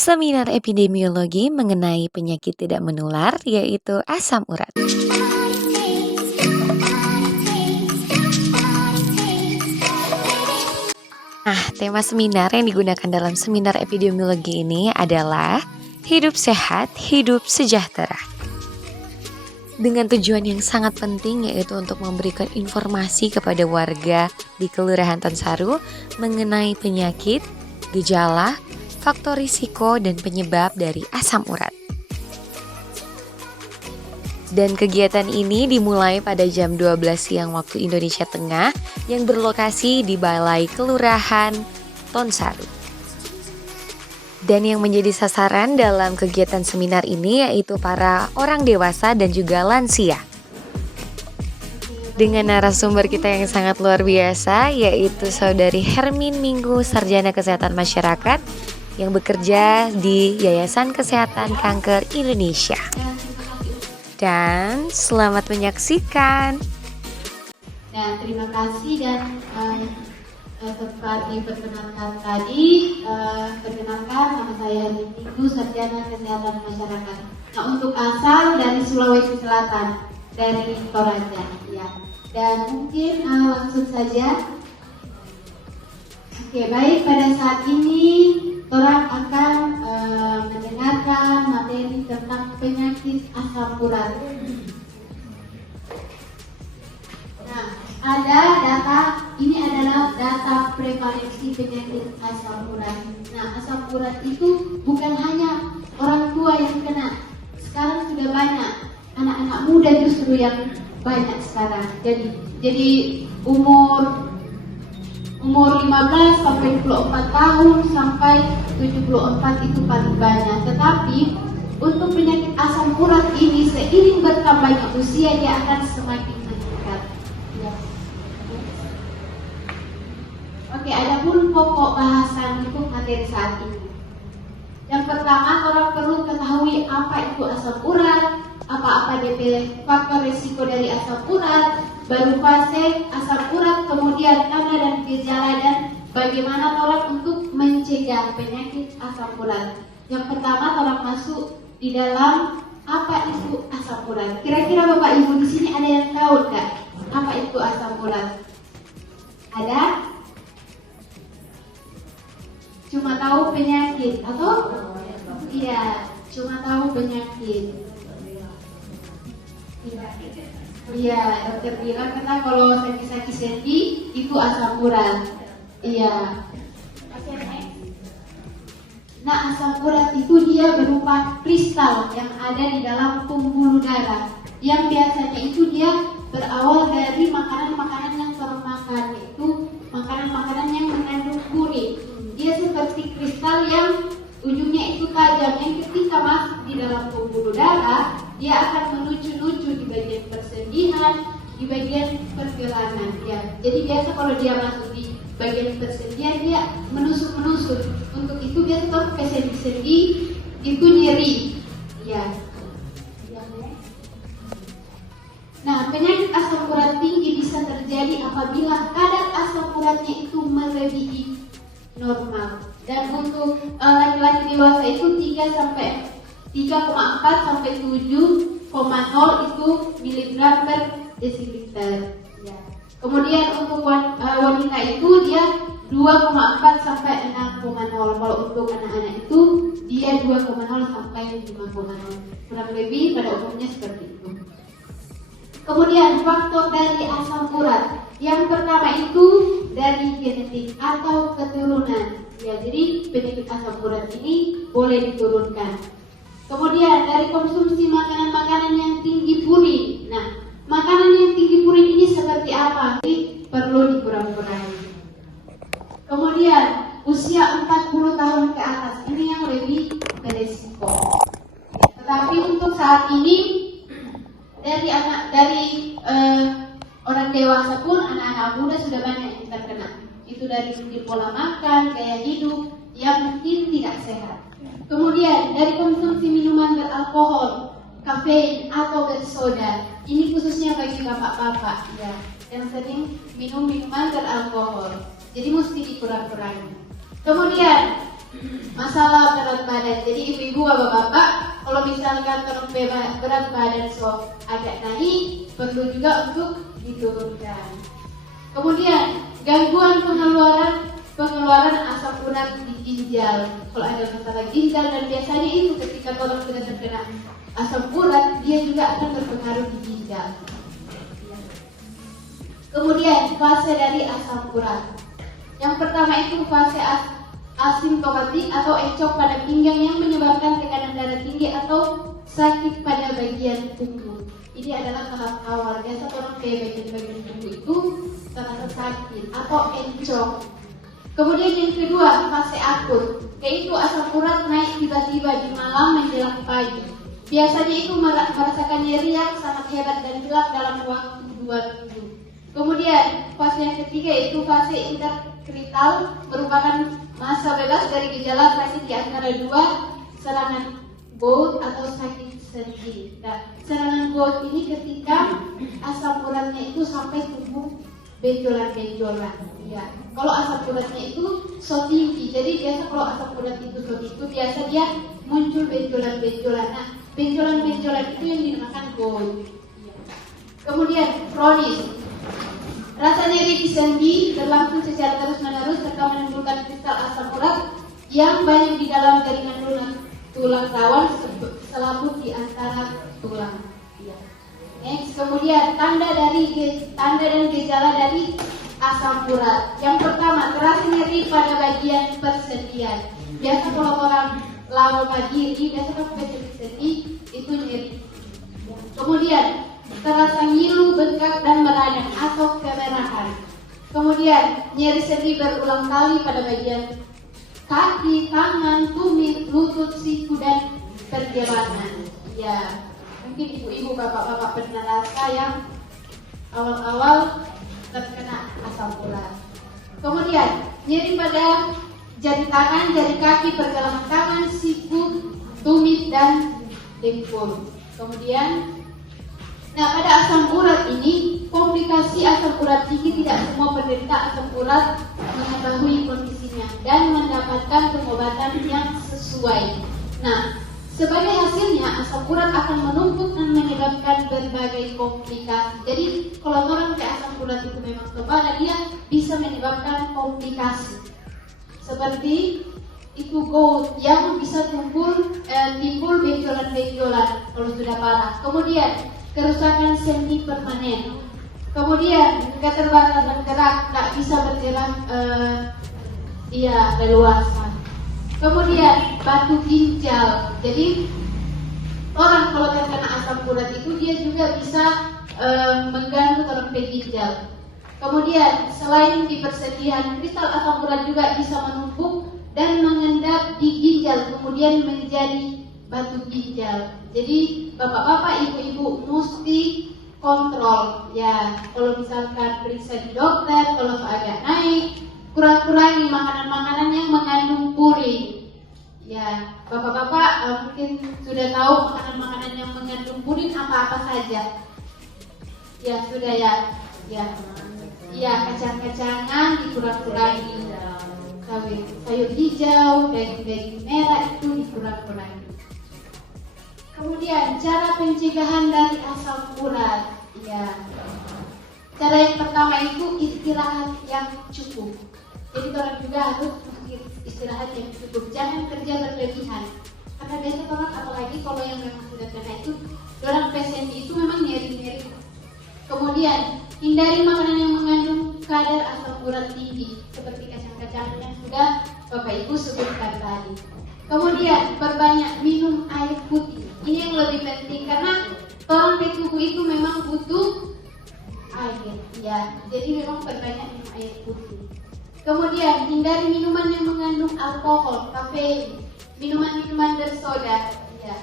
Seminar epidemiologi mengenai penyakit tidak menular yaitu asam urat. Nah, tema seminar yang digunakan dalam seminar epidemiologi ini adalah hidup sehat, hidup sejahtera. Dengan tujuan yang sangat penting yaitu untuk memberikan informasi kepada warga di Kelurahan Tonsaru mengenai penyakit, gejala, faktor risiko, dan penyebab dari asam urat. Dan kegiatan ini dimulai pada jam 12 siang waktu Indonesia Tengah yang berlokasi di Balai Kelurahan Tonsaru. Dan yang menjadi sasaran dalam kegiatan seminar ini yaitu para orang dewasa dan juga lansia. Dengan narasumber kita yang sangat luar biasa yaitu Saudari Hermin Minggu, Sarjana Kesehatan Masyarakat yang bekerja di Yayasan Kesehatan Kanker Indonesia. Dan selamat menyaksikan. Nah, terima kasih dan seperti diperkenalkan tadi, perkenalkan nama saya Minggu, Sarjana Kesehatan Masyarakat. Nah, untuk asal dari Sulawesi Selatan, dari Toraja, ya. Dan mungkin langsung saja. Oke, baik, pada saat ini orang akan mendengarkan materi tentang penyakit asam urat. Nah, ada data, ini adalah data prevalensi penyakit asam urat. Nah, asam urat itu bukan hanya orang tua yang kena. Sekarang sudah banyak anak-anak muda justru yang banyak sekarang. Jadi umur 15 sampai 24 tahun sampai 74 itu paling banyak. Tetapi untuk penyakit asam urat ini seiring bertambahnya usia dia akan semakin meningkat. Ya. Oke, adapun pokok bahasan untuk materi saat ini. Yang pertama, orang perlu ketahui apa itu asam urat, apa-apa DP faktor risiko dari asam urat, baru fase asam urat, kemudian tanda dan gejala dan bagaimana orang untuk mencegah penyakit asam urat. Yang pertama, orang masuk di dalam apa itu asam urat. Kira-kira Bapak Ibu di sini ada yang tahu nggak apa itu asam urat? Ada? Cuma tahu penyakit atau? Iya, cuma tahu penyakit. Iya, dokter bilang kata kalau sakit-sakit sendi itu asam urat. Iya. Nah, asam urat itu dia berupa kristal yang ada di dalam pembuluh darah. Yang biasanya itu dia berawal dari makanan-makanan yang orang makan, yaitu makanan-makanan yang mengandung kurin. Dia seperti kristal yang ujungnya itu tajam, yang ketika masuk di dalam pembuluh darah dia akan menuju-nuju di bagian persendian, di bagian pergelangan. Ya, jadi biasa kalau dia masuk di bagian persendian dia menusuk-menusuk. Untuk itu dia tetap ke sendi-sendi itu nyeri. Ya. Nah, penyakit asam urat tinggi bisa terjadi apabila kadar asam uratnya itu melebihi normal. Dan untuk laki-laki dewasa itu 3,4 sampai 7,0 itu miligram per desiliter. Ya. Kemudian untuk wanita itu dia 2,4 sampai 6,0. Kalau untuk anak-anak itu dia 2,0 sampai 5,0. Kurang lebih pada umumnya seperti itu. Kemudian faktor dari asam urat. Yang pertama itu dari genetik atau keturunan. Ya, jadi penyakit asam urat ini boleh diturunkan. Kemudian dari konsumsi makanan-makanan yang tinggi purin. Nah, makanan yang tinggi purin ini seperti apa? Jadi perlu dikurang-kurangi. Kemudian usia 40 tahun ke atas ini yang lebih beresiko. Tetapi untuk saat ini dari orang dewasa pun anak-anak muda sudah banyak yang terkena. Itu dari segi pola makan, gaya hidup yang mungkin tidak sehat. Kemudian dari konsumsi minuman beralkohol, kafein atau bersoda. Ini khususnya bagi bapak-bapak ya, yang sering minum minuman beralkohol. Jadi mesti dikurang-kurangi. Kemudian masalah berat badan. Jadi ibu-ibu, bapak-bapak, kalau misalkan berat badan agak naik, perlu juga untuk diturunkan. Kemudian gangguan pengeluaran asam urat di ginjal. Kalau ada masalah ginjal, dan biasanya itu ketika orang sudah terkena asam urat, dia juga akan berpengaruh di ginjal. Kemudian fase dari asam urat. Yang pertama itu fase asimptomatik atau encok pada pinggang yang menyebabkan tekanan darah tinggi atau sakit pada bagian punggung. Ini adalah tahap awal. Biasa orang kayak bagian punggung itu terasa sakit atau encok. Kemudian yang kedua, fase akut, yaitu asam urat naik tiba-tiba di malam menjelang pagi. Biasanya itu merasakan nyeri yang sangat hebat dan gelap dalam waktu 2 minggu. Kemudian fase yang ketiga yaitu fase interkrital, merupakan masa bebas dari gejala sakit di antara 2 serangan gout atau sakit sendi. Nah, serangan gout ini ketika asam uratnya itu sampai tubuh benjolan-benjolan. Ya, kalau asam uratnya itu so tinggi, jadi biasa kalau asam urat itu so tinggi, biasa dia muncul benjolan-benjolan. Nah, benjolan-benjolan itu yang dinamakan gout. Ya. Kemudian kronis, rasa nyeri di sendi berlangsung secara terus-menerus serta menimbulkan kristal asam urat yang banyak di dalam jaringan lunak tulang rawan selaput di antara tulang. Ya. Next, kemudian tanda dan gejala dari asam urat. Yang pertama, terasa nyeri pada bagian persendian. Biasa kalau orang lama berdiri, biasa kalau bagian sendi itu nyeri. Kemudian terasa ngilu, bengkak dan meradang atau kemerahan. Kemudian nyeri sendi berulang kali pada bagian kaki, tangan, tumit, lutut, siku dan pergelangan. Ya, mungkin ibu-ibu, bapak-bapak pernah rasa yang awal-awal terkena asam urat. Kemudian nyeri pada jari tangan, jari kaki, pergelangan tangan, siku, tumit dan dengkul. Kemudian, nah pada asam urat ini, komplikasi asam urat tinggi tidak semua penderita asam urat mengetahui kondisinya dan mendapatkan pengobatan yang sesuai. Nah, sebagai hasilnya asam urat akan menumpuk dan menyebabkan berbagai komplikasi. Jadi kalau orang ke asam urat itu memang tebal, dia bisa menyebabkan komplikasi seperti itu gout yang bisa timbul benjolan-benjolan kalau sudah parah. Kemudian kerusakan sendi permanen. Kemudian keterbatasan gerak, tak bisa berjalan leluasa. Kemudian batu ginjal. Jadi orang kalau terkena asam urat itu dia juga bisa mengganggu trompet ginjal. Kemudian selain di persendian, kristal asam urat juga bisa menumpuk dan mengendap di ginjal, kemudian menjadi batu ginjal. Jadi bapak-bapak, ibu-ibu mesti kontrol ya. Kalau misalkan periksa di dokter, kalau agak naik, kurang-kurangi makanan-makanan yang mengandung purin. Ya, bapak-bapak mungkin sudah tahu makanan-makanan yang mengandung purin apa-apa saja. Ya, sudah ya. Ya, kacang-kacangan dikurang-kurangi. Sayur hijau, daging-daging merah itu dikurang-kurangi. Kemudian cara pencegahan dari asam urat. Ya. Cara yang pertama itu istirahat yang cukup. Jadi orang juga harus istirahat yang cukup. Jangan kerja berlebihan. Karena biasa orang, apalagi kalau yang memang sudah kena itu, orang pasien itu memang nyeri-nyeri. Kemudian hindari makanan yang mengandung kadar asam urat tinggi seperti kacang-kacangan yang sudah Bapak Ibu sebutkan tadi. Kemudian perbanyak minum air putih. Ini yang lebih penting karena orang di tubuh itu memang butuh air, ya. Jadi memang perbanyak minum air putih. Kemudian hindari minuman yang mengandung alkohol, kafein, minuman-minuman bersoda, ya.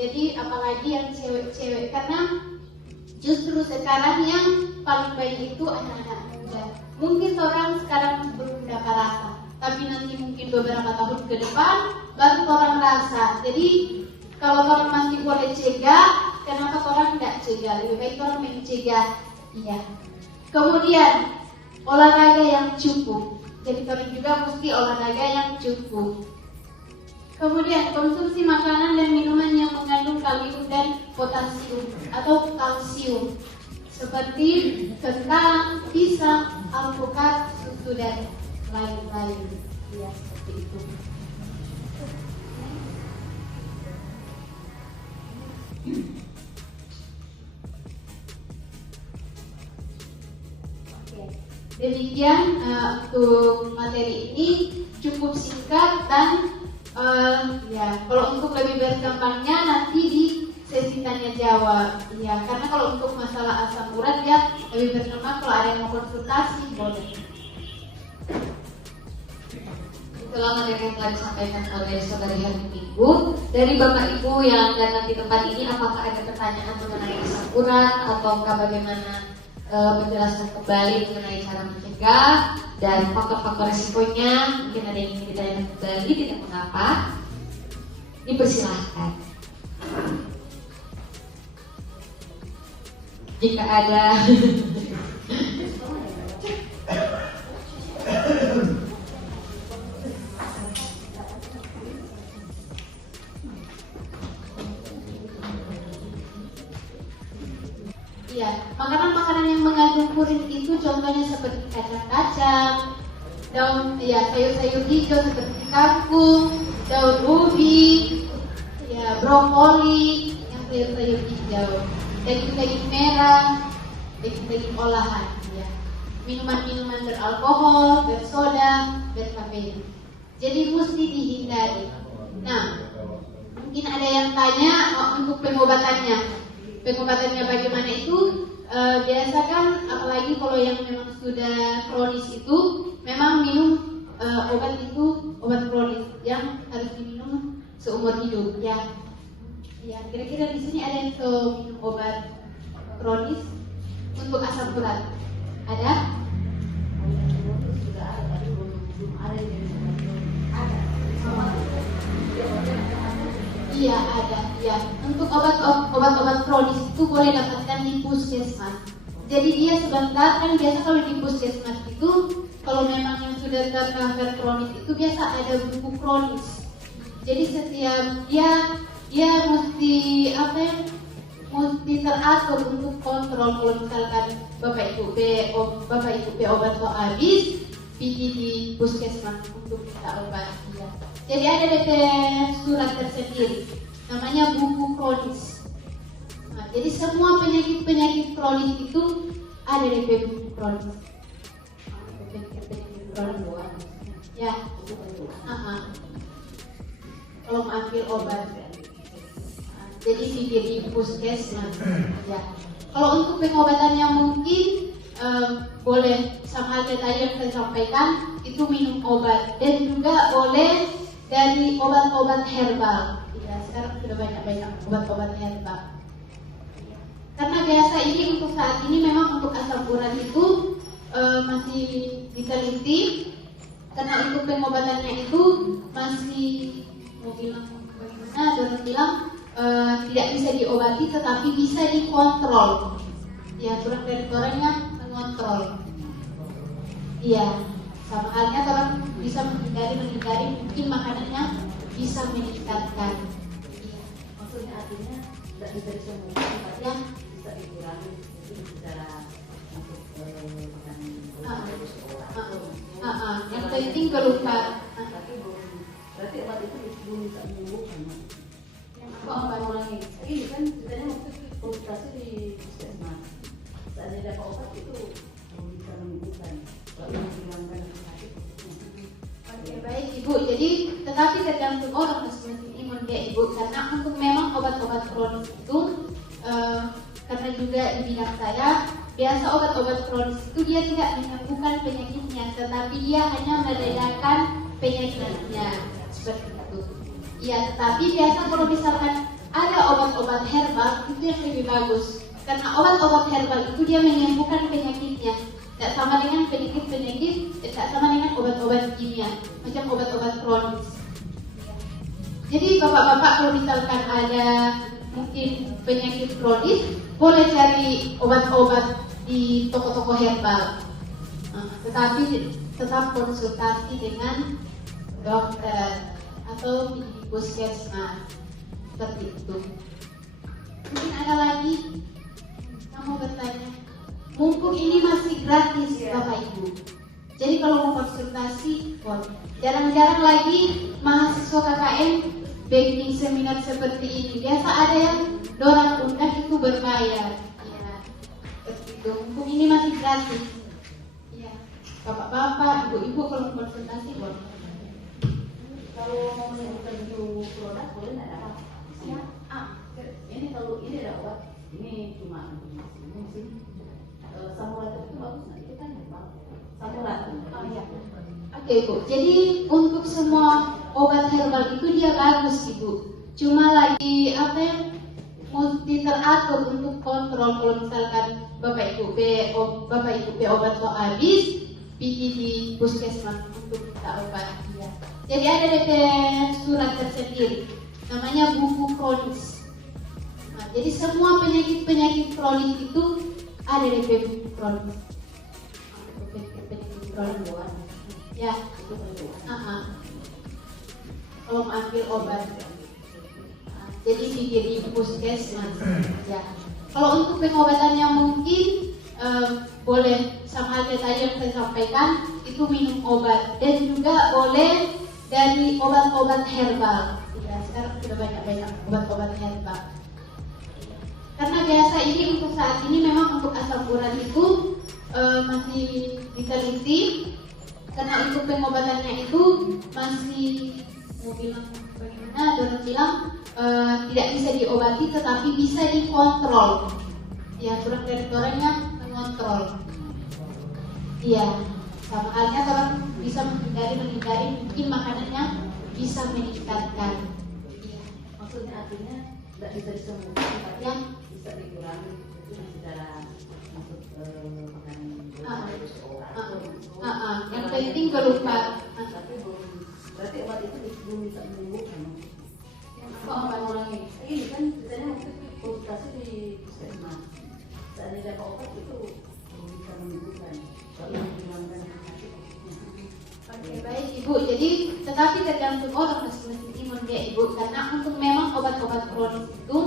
Jadi apalagi yang cewek-cewek, karena justru sekarang yang paling banyak itu anak-anak muda. Mungkin orang sekarang belum dapat rasa, tapi nanti mungkin beberapa tahun ke depan baru orang rasa. Jadi kalau orang masih boleh cegah, kenapa orang tidak cegah? Lebih baik orang mencegah. Iya. Kemudian olahraga yang cukup. Jadi kalian juga mesti olahraga yang cukup. Kemudian konsumsi makanan dan minuman yang mengandung kalium dan potasium atau kalsium seperti kentang, pisang, alpukat, susu dan lain-lain. Ya, seperti itu. Oke. Demikian untuk materi ini cukup singkat dan ya, kalau untuk lebih berkembangnya nanti di sesi tanya jawab. Ya, karena kalau untuk masalah asam urat ya lebih berkembang kalau ada yang mau konsultasi boleh. Itulah materi yang telah disampaikan oleh Saudari hari Minggu. Dari Bapak Ibu yang datang di tempat ini, apakah ada pertanyaan mengenai asam urat ataukah bagaimana menjelaskan kembali mengenai cara mencegah dan faktor-faktor resikonya? Mungkin ada yang ingin ditanyakan kembali, tidak mengapa. Dipersilahkan. Jika ada Iya, makanan-makanan yang mengandung purin itu contohnya seperti kacang-kacang, daun ya sayur-sayur hijau seperti kangkung, daun ubi, ya brokoli, yang sayur-sayur hijau, daging-daging merah, daging-daging olahan, ya. Minuman-minuman beralkohol, bersoda, berkafein. Jadi mesti dihindari. Nah, mungkin ada yang tanya untuk pengobatannya. Pengobatannya bagaimana itu? Biasa kan, apalagi kalau yang memang sudah kronis itu, memang minum obat itu obat kronis yang harus diminum seumur hidup. Ya, ya. Kira-kira di sini ada yang minum obat kronis untuk asam urat? Ada? Iya ada, ya. Untuk obat-obat kronis itu boleh dapatkan di puskesmas. Jadi dia sebentar kan biasa kalau di puskesmas itu kalau memang yang sudah terkanker kronis itu biasa ada buku kronis. Jadi setiap dia mesti apa ya? Mesti teratur untuk kontrol kalau misalkan Bapak Ibu B obat so habis pergi di puskesmas untuk minta obat. Ya. Jadi ada DP surat tersendiri, namanya buku kronis. Nah, jadi semua penyakit kronis itu ada DP buku kronis. Penyakit kronis. Ya, kalau mau ambil obat, jadi pikir di puskesmas. Ya. Kalau untuk pengobatannya mungkin boleh sama halnya tadi yang saya sampaikan, itu minum obat dan juga boleh dari obat-obat herbal. Ya, sekarang sudah banyak obat-obat herbal. Karena biasa ini untuk saat ini memang untuk asam urat itu masih diteliti. Karena untuk pengobatannya itu masih mau bilang bagaimana? Orang bilang tidak bisa diobati tetapi bisa dikontrol. Ya, kurang dari orangnya mengontrol. Iya. Sama halnya orang bisa menghindari mungkin makanannya bisa meningkatkan. Maksudnya artinya tidak bisa disembuhkan, tapi bisa dikurangi secara untuk makanan. Yang penting berupa. Tapi berarti obat itu belum bisa menyembuhkan. Apa obat ulangi? Ini kan ceritanya waktu konsultasi di puskesmas. Seandainya dapat obat itu belum bisa menyembuhkan. Kalau menghilangkan sakit. Oke, baik Ibu. Jadi tetapi tergantung orang masing-masing imun ya Ibu. Karena untuk memang obat-obat kronis itu karena juga di bidang saya biasa obat-obat kronis itu dia tidak menyembuhkan penyakitnya, tetapi dia hanya meredakan penyakitnya seperti itu. Ya, tetapi biasa kalau misalkan ada obat-obat herbal itu yang lebih bagus. Karena obat-obat herbal itu dia menyembuhkan penyakitnya. Tidak sama dengan penyakit-penyakit, tidak sama dengan obat-obat kimia, macam obat-obat kronis. Jadi bapak-bapak kalau misalkan ada mungkin penyakit kronis, boleh cari obat-obat di toko-toko herbal. Tetapi tetap konsultasi dengan dokter atau di puskesmas seperti itu. Mungkin ada lagi kamu bertanya, mumpung ini masih gratis Bapak Ibu. Jadi kalau mau konsultasi, jarang-jarang lagi mahasiswa KKN bikin seminar seperti ini. Biasa ada yang dorang undang itu berbayar. Ya, seperti itu. Mumpung ini masih gratis. Ya, bapak-bapak, ibu-ibu kalau mau konsultasi boleh. Kalau mau menyebutkan dulu produk boleh nggak ada apa? Ya, ini kalau ini ada obat, ini cuma mungkin samurai itu bagus nggak? Itu kan herbal. Samurai. Oh iya. Oke Ibu, jadi untuk semua obat herbal itu dia bagus Ibu. Cuma lagi apa ya, mesti teratur untuk kontrol. Kalau misalkan Bapak Ibu B obat so habis, pergi di puskesmas untuk minta obat. Ya. Jadi ada DP surat tersendiri, namanya buku kronis. Nah, jadi semua penyakit kronis itu ada DP buku kronis. Penyakit kronis. Ya, kalau mau ambil obat, jadi pikir di puskesmas. Ya, kalau untuk pengobatannya mungkin boleh sama halnya tadi yang saya sampaikan, itu minum obat dan juga boleh dari obat-obat herbal. Ya, sekarang sudah banyak obat-obat herbal. Karena biasa ini untuk saat ini memang untuk asam urat itu masih diteliti. Karena untuk pengobatannya itu masih mau bilang bagaimana, orang bilang tidak bisa diobati tetapi bisa dikontrol. Ya, kurang dari orangnya mengontrol. Iya, sama halnya orang bisa menghindari mungkin makanannya bisa meningkatkan. Iya. Maksudnya artinya tidak bisa disembuhkan, tapi Ya. bisa dikurangi. Itu secara masuk makanan. Yang penting berupa Tapi belum, berarti obat itu belum bisa menyembuhkan. obat orangnya. Ini kan biasanya waktu konsultasi di puskesmas. Seandainya dapat obat itu belum bisa menyembuhkan. Kalau menghilangkan penyakit. Oke, baik Ibu. Jadi tetapi tergantung orang masing-masing imun dia Ibu. Karena untuk memang obat-obat kronis itu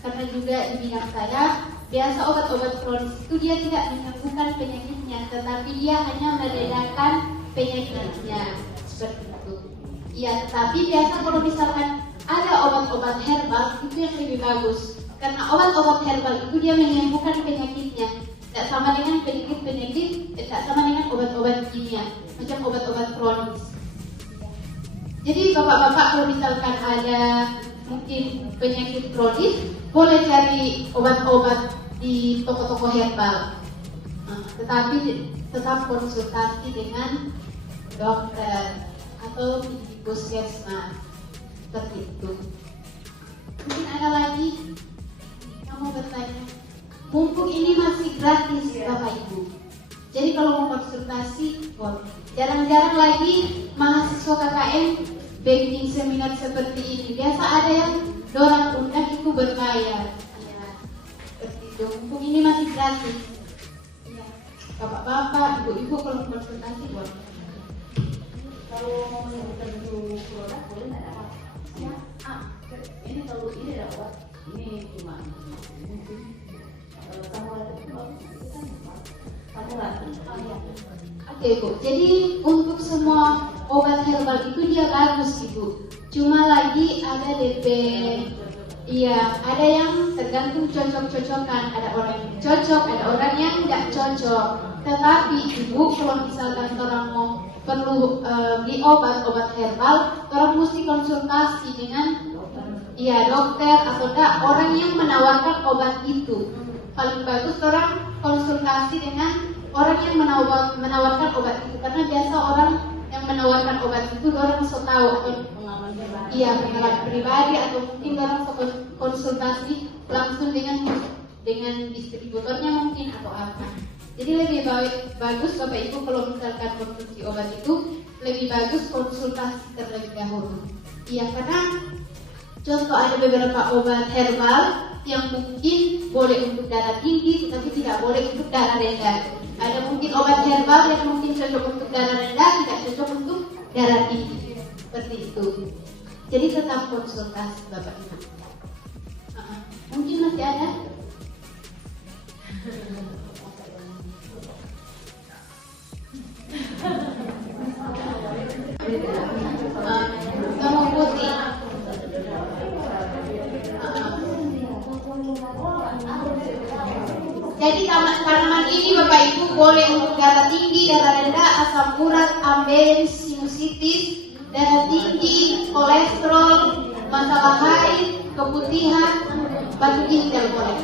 karena juga di bidang saya, biasa obat-obat kronis itu dia tidak menyembuhkan penyakitnya, tetapi dia hanya meredakan penyakitnya seperti itu. Ya, tetapi biasa kalau misalkan ada obat-obat herbal itu yang lebih bagus, karena obat-obat herbal itu dia menyembuhkan penyakitnya. Tidak sama dengan penyakit-penyakit, tidak sama dengan obat-obat kimia, macam obat-obat kronis. Jadi bapak-bapak kalau misalkan ada mungkin penyakit kronis, boleh cari obat-obat di toko-toko herbal. Tetapi tetap konsultasi dengan dokter atau di puskesmas seperti itu. Mungkin ada lagi kamu bertanya, mumpung ini masih gratis Bapak Ibu. Jadi kalau mau konsultasi, jarang-jarang lagi mahasiswa KKN bikin seminar seperti ini. Biasa ada yang dorang undang itu berbayar. Ya, seperti itu. Mumpung ini masih gratis. Ya, bapak-bapak, ibu-ibu kalau mau konsultasi boleh. Kalau mau menyebutkan dulu produk boleh nggak ada apa? Ya, ini kalau ini ada obat, ini cuma mungkin samurai itu bagus, itu kan samurai. Oke Ibu, jadi untuk semua obat herbal itu dia bagus Ibu. Cuma lagi ada DP, iya ada yang tergantung cocok-cocokan. Ada orang yang cocok, ada orang yang tidak cocok. Tetapi Ibu kalau misalkan orang mau perlu beli obat herbal, orang mesti konsultasi dengan dokter atau enggak orang yang menawarkan obat itu. Paling bagus orang konsultasi dengan orang yang menawarkan obat itu, karena biasa orang yang menawarkan obat itu orang so tahu atau pengalaman pribadi atau mungkin orang so konsultasi langsung dengan distributornya mungkin atau apa. Jadi lebih bagus Bapak Ibu kalau misalkan konsumsi obat itu lebih bagus konsultasi terlebih dahulu. Iya, karena contoh ada beberapa obat herbal yang mungkin boleh untuk darah tinggi tetapi tidak boleh untuk darah rendah. Ada mungkin obat herbal yang mungkin cocok untuk darah rendah, tidak cocok untuk darah tinggi. Seperti itu. Jadi tetap konsultasi Bapak Ibu. Mungkin masih ada? Kamu putih. Jadi tanaman ini Bapak Ibu boleh untuk darah tinggi, darah rendah, asam urat, ambeien, sinusitis, darah tinggi, kolesterol, masalah haid, keputihan, batu ginjal boleh.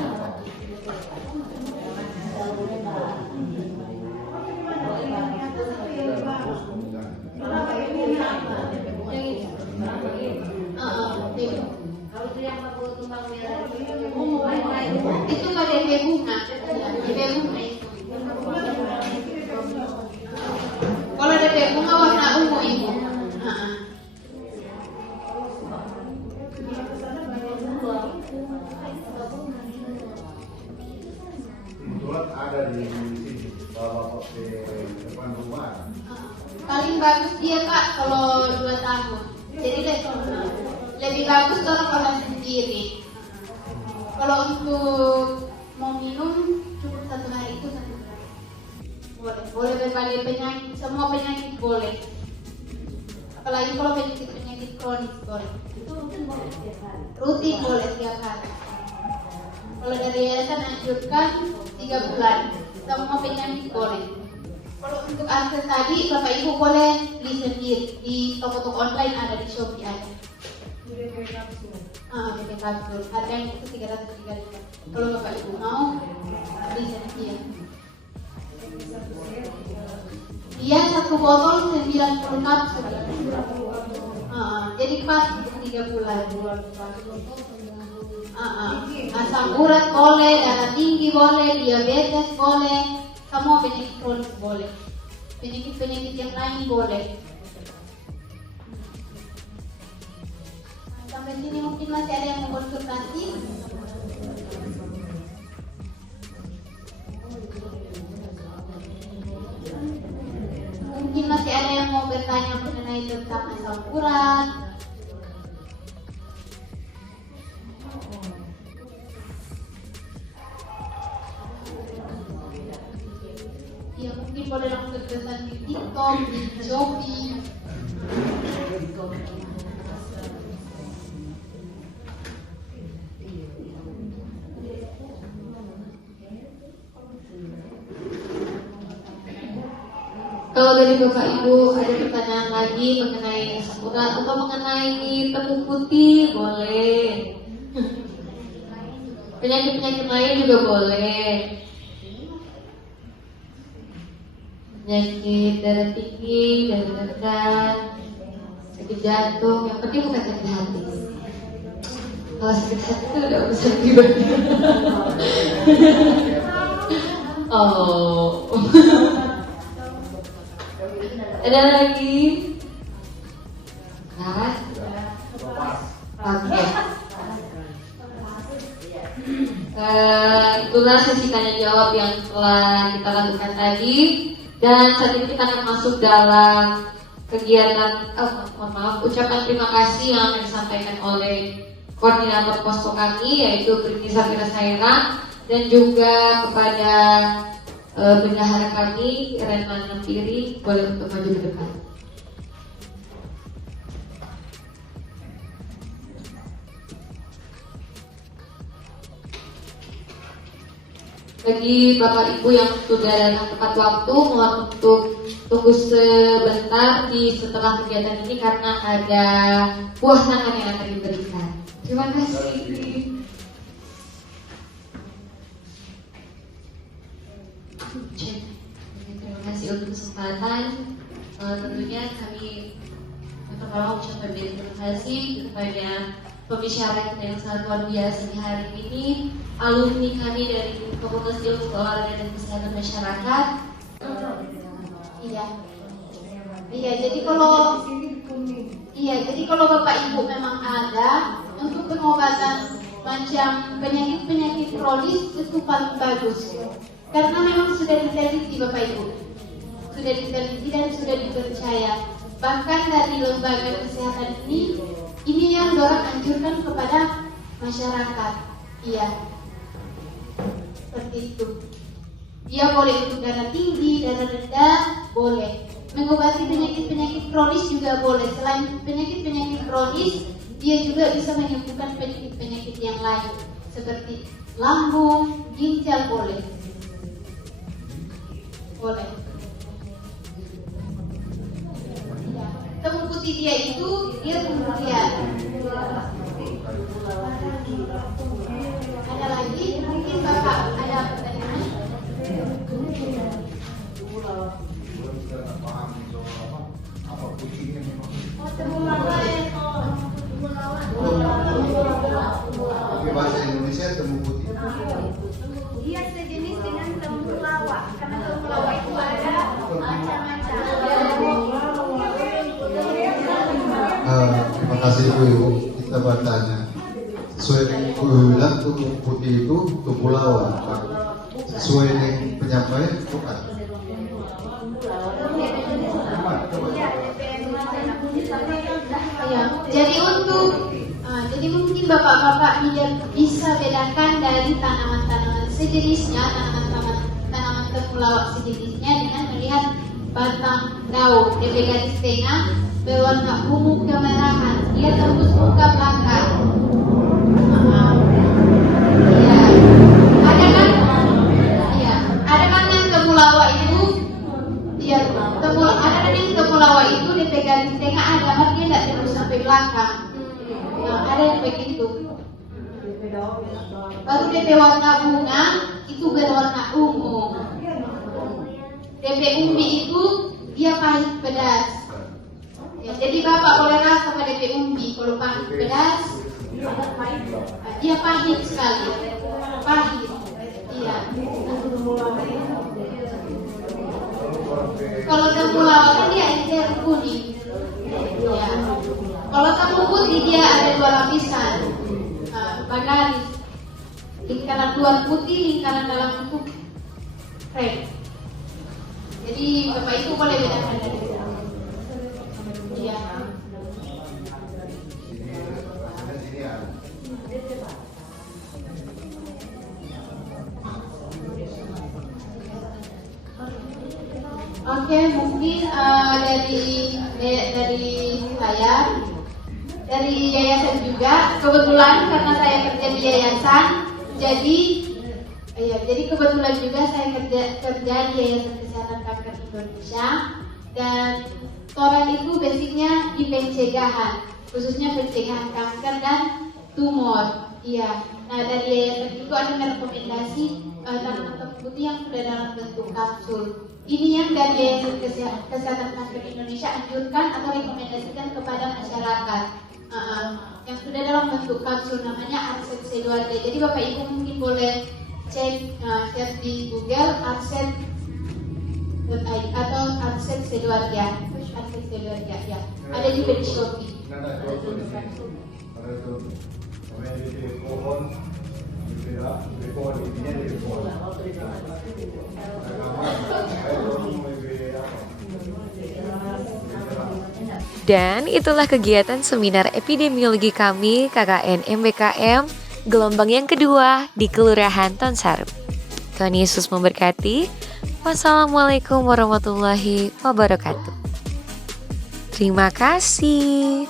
Itu pada DP bunga, DP bunga itu. Kalau DP bunga warna ungu itu. Kebetulan ada di sini, bapak di depan rumah. Paling bagus dia Pak kalau 2 tahun. Jadi lebih bagus kalau olah sendiri. Kalau untuk mau minum cukup 1 hari itu 1 hari. Boleh berbagai penyakit, semua penyakit boleh. Apalagi kalau penyakit kronis boleh. Itu rutin boleh setiap hari. Rutin boleh tiap hari. Kalau dari yayasan anjurkan 3 bulan. Semua penyakit boleh. Kalau untuk akses tadi Bapak Ibu boleh beli sendiri di toko-toko online, ada di Shopee ada. BP kapsul. Harganya itu 335. Kalau Bapak Ibu mau beli sendiri. Dia 1 botol 90 kapsul. Jadi pas 3 bulan. Asam urat boleh, darah tinggi boleh, diabetes boleh, semua penyakit kronis boleh. Penyakit-penyakit yang lain boleh. Sampai sini mungkin masih ada yang mau konsultasi. Mungkin masih ada yang mau bertanya mengenai tentang asam urat. Ya mungkin boleh langsung pesan di TikTok, di Shopee. Kalau dari Bapak Ibu ada pertanyaan lagi mengenai asam urat atau mengenai tepung putih, boleh. Penyakit-penyakit lain juga boleh. Penyakit darah tinggi, darah rendah, sakit jantung, yang penting bukan sakit hati. Kalau sakit hati itu udah urusan pribadi. Oh. Ada lagi? Nah, oke. Itulah sesi tanya jawab yang telah kita lakukan tadi. Dan saat ini kita akan masuk dalam kegiatan ucapan terima kasih yang akan disampaikan oleh koordinator posko kami, yaitu Briti Safira Saira, dan juga kepada bendahara kami Renman Nampiri, boleh untuk maju ke depan. Bagi Bapak Ibu yang sudah datang tepat waktu, mohon untuk tunggu sebentar di setelah kegiatan ini karena ada buah tangan yang akan diberikan. Terima kasih. Terima kasih untuk kesempatan. Tentunya kami pertama ucapkan terima kasih kepada pembicara kita yang sangat luar biasa di hari ini, alumni kami dari Fakultas Ilmu Olahraga dan Kesehatan Masyarakat. Iya, jadi kalau Bapak Ibu memang ada untuk pengobatan macam penyakit kronis itu paling bagus. Karena memang sudah diteliti Bapak Ibu, sudah diteliti dan sudah dipercaya. Bahkan dari lembaga kesehatan ini yang dorang anjurkan kepada masyarakat. Iya, seperti itu. Dia boleh untuk darah tinggi, darah rendah, boleh. Mengobati penyakit-penyakit kronis juga boleh. Selain penyakit-penyakit kronis, dia juga bisa menyembuhkan penyakit-penyakit yang lain seperti lambung, ginjal boleh. Boleh. Ya. Temu putih dia itu dia kemudian ada lagi mungkin Bapak ada pertanyaan? Apa kucingnya memang? Pakai bahasa Indonesia temu putih. Dia sejenis dengan temulawak, karena temulawak itu ada macam-macam. Terima kasih Ibu. Kita bertanya. Sesuai dengan Ibu bilang temu putih itu temulawak. Sesuai dengan penyampaian bukan. Ya, jadi mungkin bapak-bapak bisa bedakan dari tanaman-tanaman sejenisnya, tanaman temulawak sejenisnya dengan melihat batang daun, DP garis tengah berwarna ungu kemerahan, dia tembus muka belakang. Ya, ada kan yang temulawak itu, ada kan yang temulawak itu DP garis tengah ada, tapi dia tidak tembus sampai belakang. Nah, ada yang begitu. Baru DP warna bunga itu berwarna ungu. DP umbi itu dia pahit pedas. Ya, jadi bapak boleh rasa pada DP umbi kalau pahit pedas, dia pahit sekali. Pahit. Iya. Kalau temulawak kan dia encer kuning. Ya. Kalau temu putih dia ada dua lapisan, bagaris, lingkaran luar putih, lingkaran dalam itu krem. Jadi bapak itu boleh bedakan dari itu. Iya. Oke, mungkin dari saya, dari yayasan juga. Kebetulan karena saya kerja di yayasan, jadi kebetulan juga saya kerja di Yayasan Kesehatan Kanker Indonesia, dan Toran itu basicnya di pencegahan, khususnya pencegahan kanker dan tumor. Iya. Nah, dari yayasan itu ada merekomendasi tanaman putih yang sudah dalam bentuk kapsul. Ini yang dari Yayasan Kesehatan Kanker Indonesia anjurkan atau rekomendasikan kepada masyarakat. Yang sudah dalam bentuk kapsul namanya Arset C2D. Jadi Bapak Ibu mungkin boleh cek search di Google Arset.id atau Arset C2D ya. Arset C2D ya. Ada juga di Shopee. Dan itulah kegiatan seminar epidemiologi kami KKN MBKM gelombang yang kedua di Kelurahan Tonsari. Tuhan Yesus memberkati. Wassalamualaikum warahmatullahi wabarakatuh. Terima kasih.